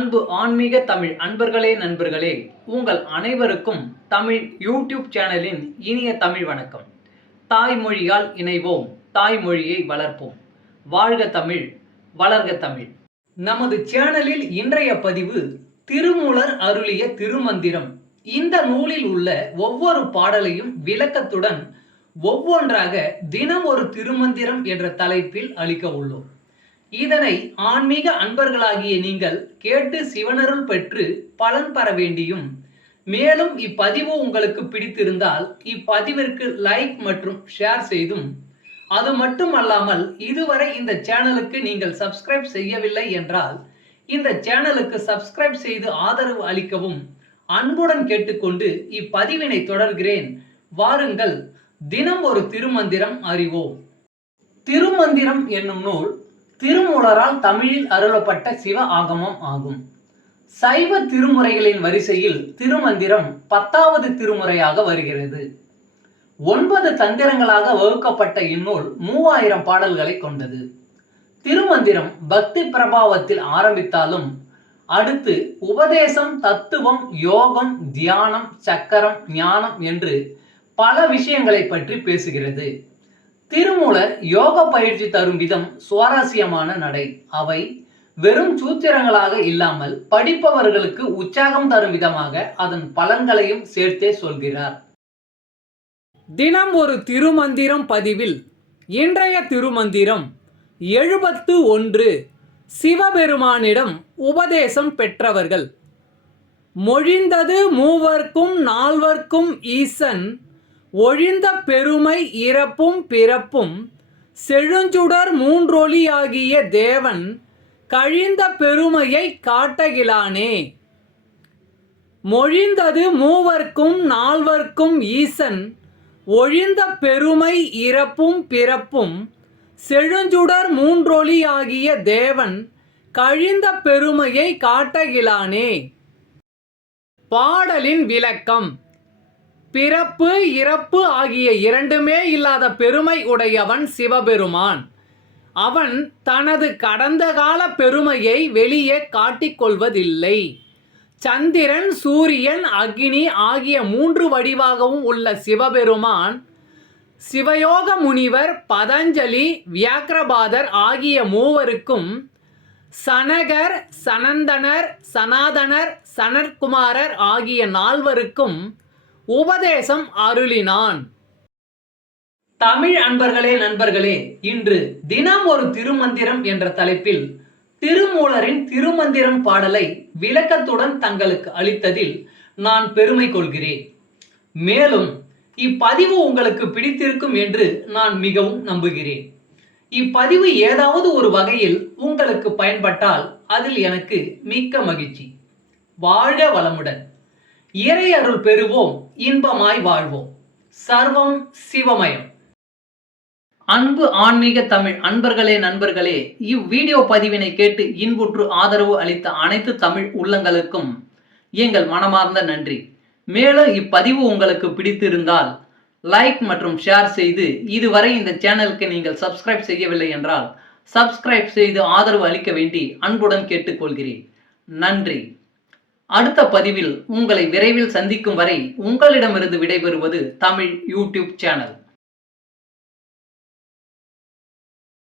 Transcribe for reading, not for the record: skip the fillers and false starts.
அன்பு ஆன்மீக தமிழ் அன்பர்களே நண்பர்களே, உங்கள் அனைவருக்கும் தமிழ் யூடியூப் சேனலின் இனிய தமிழ் வணக்கம். தாய்மொழியால் இணைவோம், தாய்மொழியை வளர்ப்போம். வாழ்க தமிழ், வளர்க தமிழ். நமது சேனலில் இன்றைய பதிவு திருமூலர் அருளிய திருமந்திரம். இந்த நூலில் உள்ள ஒவ்வொரு பாடலையும் விளக்கத்துடன் ஒவ்வொன்றாக தினம் ஒரு திருமந்திரம் என்ற தலைப்பில் அளிக்க உள்ளோம். இதனை ஆன்மீக அன்பர்களாகிய நீங்கள் கேட்டு சிவனருள் பெற்று பலன் பெற வேண்டியும், மேலும் இப்பதிவு உங்களுக்கு பிடித்திருந்தால் இப்பதிவிற்கு லைக் மற்றும் ஷேர் செய்தும், அது மட்டுமல்லாமல் இதுவரை இந்த சேனலுக்கு நீங்கள் சப்ஸ்கிரைப் செய்யவில்லை என்றால் இந்த சேனலுக்கு சப்ஸ்கிரைப் செய்து ஆதரவு அளிக்கவும் அன்புடன் கேட்டுக்கொண்டு இப்பதிவினை தொடர்கிறேன். வாருங்கள், தினம் ஒரு திருமந்திரம் அறிவோம். திருமந்திரம் என்னும் நூல் திருமூலரால் தமிழில் அருளப்பட்ட சிவ ஆகமம் ஆகும். சைவ திருமுறைகளின் வரிசையில் திருமந்திரம் 10வது திருமுறையாக வருகிறது. 9 தந்திரங்களாக வகுக்கப்பட்ட இந்நூல் 3000 பாடல்களை கொண்டது. திருமந்திரம் பக்தி பிரபாவத்தில் ஆரம்பித்தாலும் அடுத்து உபதேசம், தத்துவம், யோகம், தியானம், சக்கரம், ஞானம் என்று பல விஷயங்களை பற்றி பேசுகிறது. திருமூலர் யோக பயிற்சி தரும் விதம் சுவாரஸ்யமான நடை. அவை வெறும் சூத்திரங்களாக இல்லாமல் படிப்பவர்களுக்கு உற்சாகம் தரும் விதமாக அதன் பலன்களையும் சேர்த்தே சொல்கிறார். தினம் ஒரு திருமந்திரம் பதிவில் இன்றைய திருமந்திரம் 71. சிவபெருமானிடம் உபதேசம் பெற்றவர்கள். மொழிந்தது மூவர்க்கும் நால்வர்க்கும் ஈசன், ஒழிந்த பெருமை இறப்பும் பிறப்பும், செழுஞ்சுடர் மூன்றொளியாகிய தேவன், கழிந்த பெருமையை காட்டகிலானே. மொழிந்தது மூவர்க்கும் நால்வர்க்கும் ஈசன், ஒழிந்த பெருமை இறப்பும் பிறப்பும், செழுஞ்சுடர் மூன்றொளியாகிய தேவன், கழிந்த பெருமையை காட்டகிலானே. பாடலின் விளக்கம். பிறப்பு இறப்பு ஆகிய இரண்டுமே இல்லாத பெருமை உடையவன் சிவபெருமான். அவன் தனது கடந்த கால பெருமையை வெளியே காட்டிக்கொள்வதில்லை. சந்திரன், சூரியன், அக்னி ஆகிய 3 வடிவாகவும் உள்ள சிவபெருமான் சிவயோக முனிவர், பதஞ்சலி, வியாக்கிரபாதர் ஆகிய மூவருக்கும், சனகர், சனந்தனர், சனாதனர், சனற்குமாரர் ஆகிய 4வருக்கும் உபதேசம் அருளினான். தமிழ் அன்பர்களே நண்பர்களே, இன்று தினம் ஒரு திருமந்திரம் என்ற தலைப்பில் திருமூலரின் திருமந்திரம் பாடலை விளக்கத்துடன் தங்களுக்கு அளித்ததில் நான் பெருமை கொள்கிறேன். மேலும் இப்பதிவு உங்களுக்கு பிடித்திருக்கும் என்று நான் மிகவும் நம்புகிறேன். இப்பதிவு ஏதாவது ஒரு வகையில் உங்களுக்கு பயன்பட்டால் அதில் எனக்கு மிக்க மகிழ்ச்சி. வாழ்க வளமுடன். இறை அருள் பெறுவோம், இன்பமாய் வாழ்வோம். சர்வம் சிவமயம். அன்பு ஆன்மீக தமிழ் அன்பர்களே நண்பர்களே, இவ்வீடியோ பதிவினை கேட்டு இன்புற்று ஆதரவு அளித்த அனைத்து தமிழ் உள்ளங்களுக்கும் எங்கள் மனமார்ந்த நன்றி. மேலும் இப்பதிவு உங்களுக்கு பிடித்திருந்தால் லைக் மற்றும் ஷேர் செய்து, இதுவரை இந்த சேனலுக்கு நீங்கள் சப்ஸ்கிரைப் செய்யவில்லை என்றால் சப்ஸ்கிரைப் செய்து ஆதரவு அளிக்க வேண்டி அன்புடன் கேட்டுக்கொள்கிறேன். நன்றி. அடுத்த பதிவில் உங்களை விரைவில் சந்திக்கும் வரை உங்களிடமிருந்து விடைபெறுவது தமிழ் யூடியூப் சேனல்.